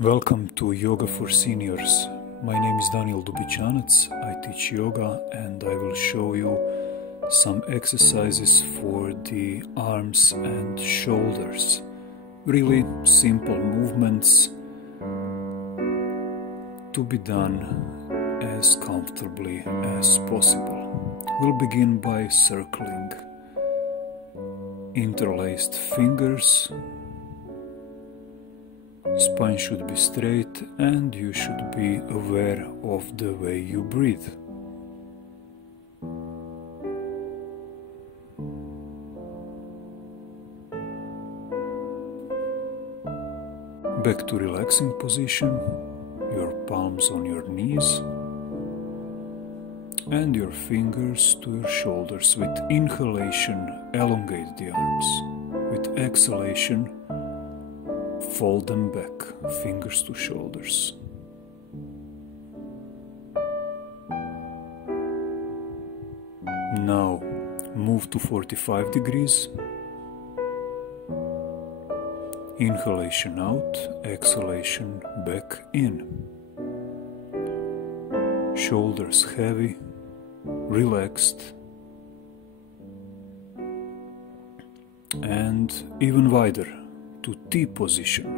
Welcome to Yoga for Seniors. My name is Daniel Dubičanac. I teach yoga and I will show you some exercises for the arms and shoulders. Really simple movements to be done as comfortably as possible. We'll begin by circling interlaced fingers. Spine should be straight and you should be aware of the way you breathe. Back to relaxing position, your palms on your knees and your fingers to your shoulders. With inhalation, elongate the arms. With exhalation, fold them back, fingers to shoulders. Now move to 45 degrees. Inhalation out, exhalation back in. Shoulders heavy, relaxed, and even wider to T position.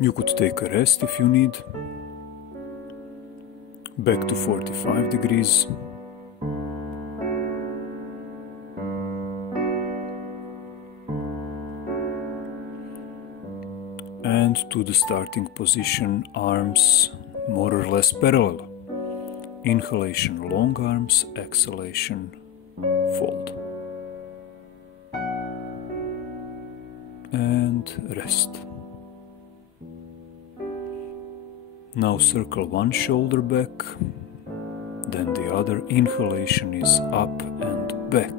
You could take a rest if you need. Back to 45 degrees. And to the starting position, arms more or less parallel. Inhalation, long arms, exhalation, fold. And rest. Now circle one shoulder back, then the other. Inhalation is up and back,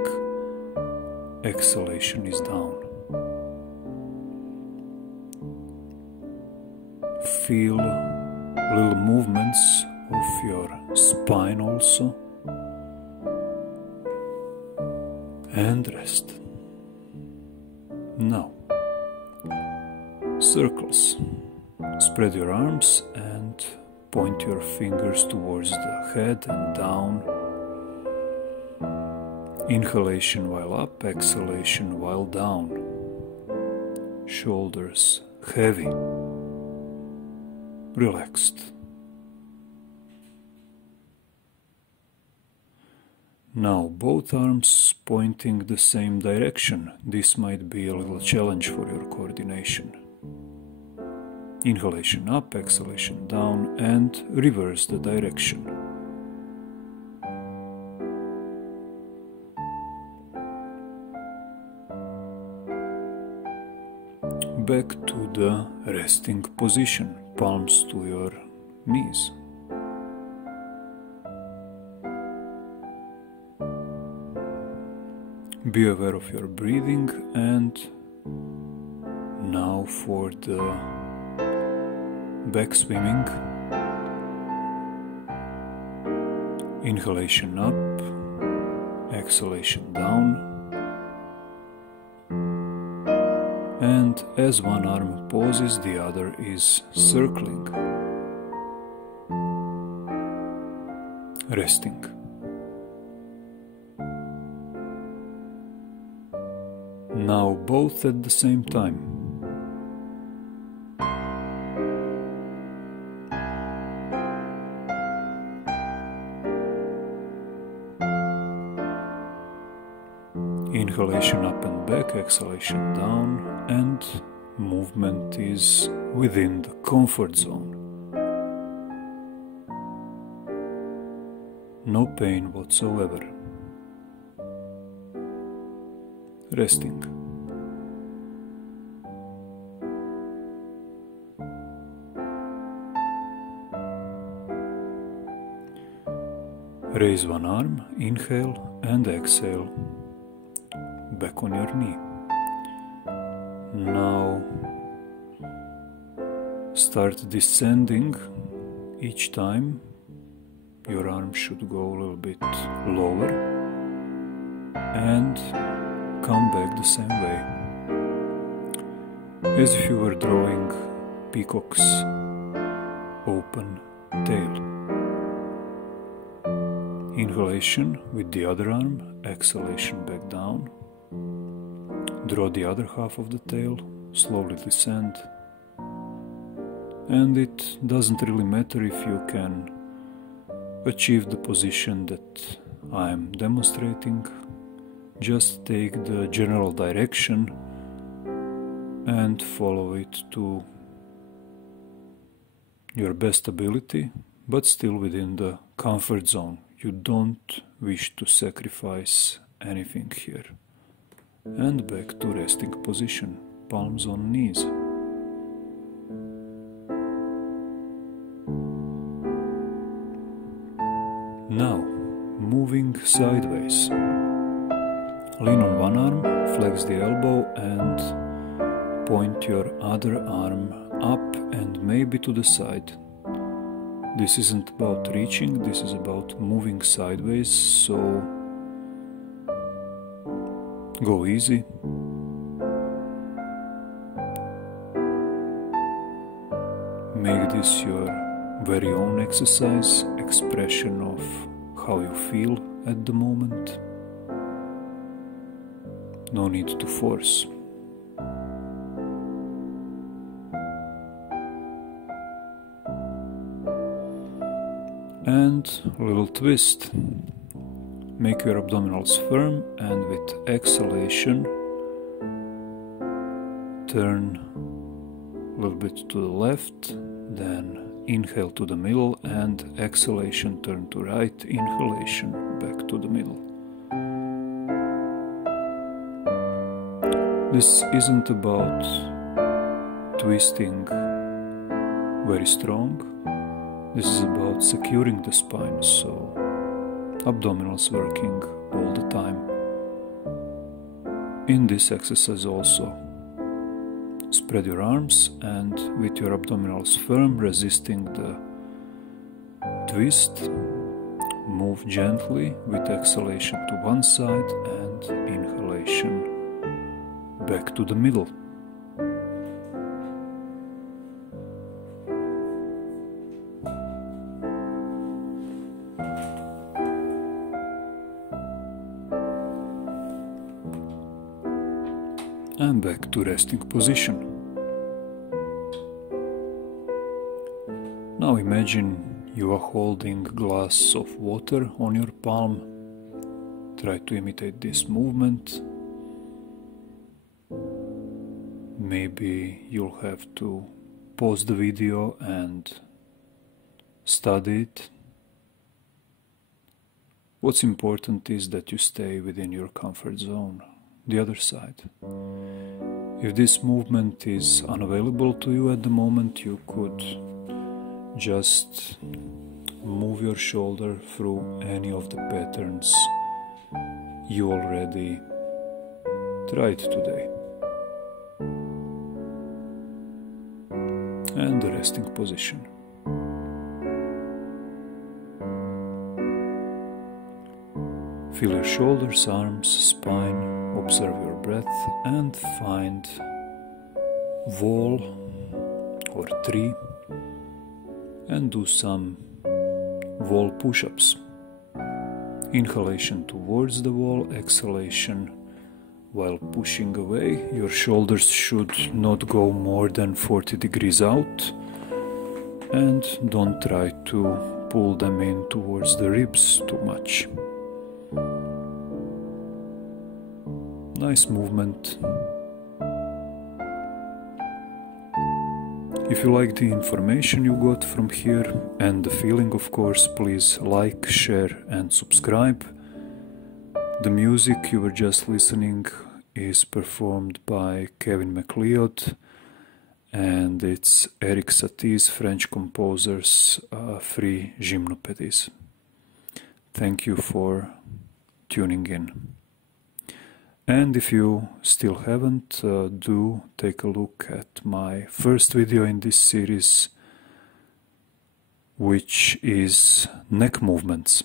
exhalation is down. Feel little movements of your spine also, and rest. Now, circles. Spread your arms and point your fingers towards the head and down. Inhalation while up, exhalation while down. Shoulders heavy, relaxed. Now both arms pointing the same direction. This might be a little challenge for your coordination. Inhalation up, exhalation down, and reverse the direction. Back to the resting position, palms to your knees. Be aware of your breathing, and now for the back swimming. Inhalation up, exhalation down, and as one arm pauses, the other is circling, resting. Now both at the same time. Inhalation up and back, exhalation down, and movement is within the comfort zone. No pain whatsoever. Resting. Raise one arm, inhale and exhale. Back on your knee. Now start descending. Each time your arm should go a little bit lower and come back the same way, as if you were drawing peacock's open tail. Inhalation with the other arm, exhalation back down. Draw the other half of the tail, slowly descend. And it doesn't really matter if you can achieve the position that I am demonstrating. Just take the general direction and follow it to your best ability, but still within the comfort zone. You don't wish to sacrifice anything here. And back to resting position, palms on knees. Now, moving sideways. Lean on one arm, flex the elbow and point your other arm up and maybe to the side. This isn't about reaching, this is about moving sideways, so go easy. Make this your very own exercise, expression of how you feel at the moment. No need to force. And a little twist. Make your abdominals firm and with exhalation turn a little bit to the left, then inhale to the middle and exhalation turn to right, inhalation back to the middle. This isn't about twisting very strong. This is about securing the spine, so abdominals working all the time. In this exercise also, spread your arms and with your abdominals firm, resisting the twist, move gently with exhalation to one side and inhalation back to the middle. And back to resting position. Now imagine you are holding a glass of water on your palm. Try to imitate this movement. Maybe you'll have to pause the video and study it. What's important is that you stay within your comfort zone. The other side. If this movement is unavailable to you at the moment, you could just move your shoulder through any of the patterns you already tried today. And the resting position. Feel your shoulders, arms, spine. Observe your breath and find wall or tree and do some wall push-ups. Inhalation towards the wall, exhalation while pushing away. Your shoulders should not go more than 40 degrees out and don't try to pull them in towards the ribs too much. Nice movement. If you like the information you got from here and the feeling, of course, please like, share and subscribe. The music you were just listening is performed by MacLeod and it's Erik Satie's French composer's free Gymnopedies. Thank you for tuning in. And if you still haven't, do take a look at my first video in this series, which is neck movements.